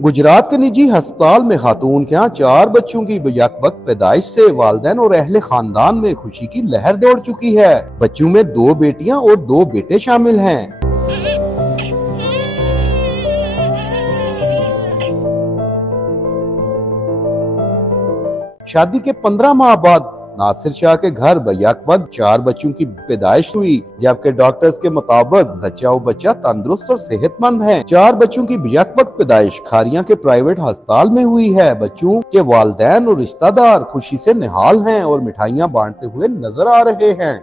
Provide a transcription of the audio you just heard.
गुजरात के निजी अस्पताल में खातून के यहाँ 4 बच्चों की यक वक्त पैदाइश से वालिदैन और अहले खानदान में खुशी की लहर दौड़ चुकी है। बच्चों में 2 बेटियां और 2 बेटे शामिल हैं। शादी के 15 माह बाद नासिर शाह के घर बयक वक्त 4 बच्चों की पैदाइश हुई, जबकि डॉक्टर्स के मुताबिक जच्चा और बच्चा तंदुरुस्त और सेहतमंद है। 4 बच्चों की बयक वक्त पैदाइश खारियां के प्राइवेट अस्पताल में हुई है। बच्चों के वालिदैन और रिश्तेदार खुशी से निहाल हैं और मिठाइयां बांटते हुए नजर आ रहे हैं।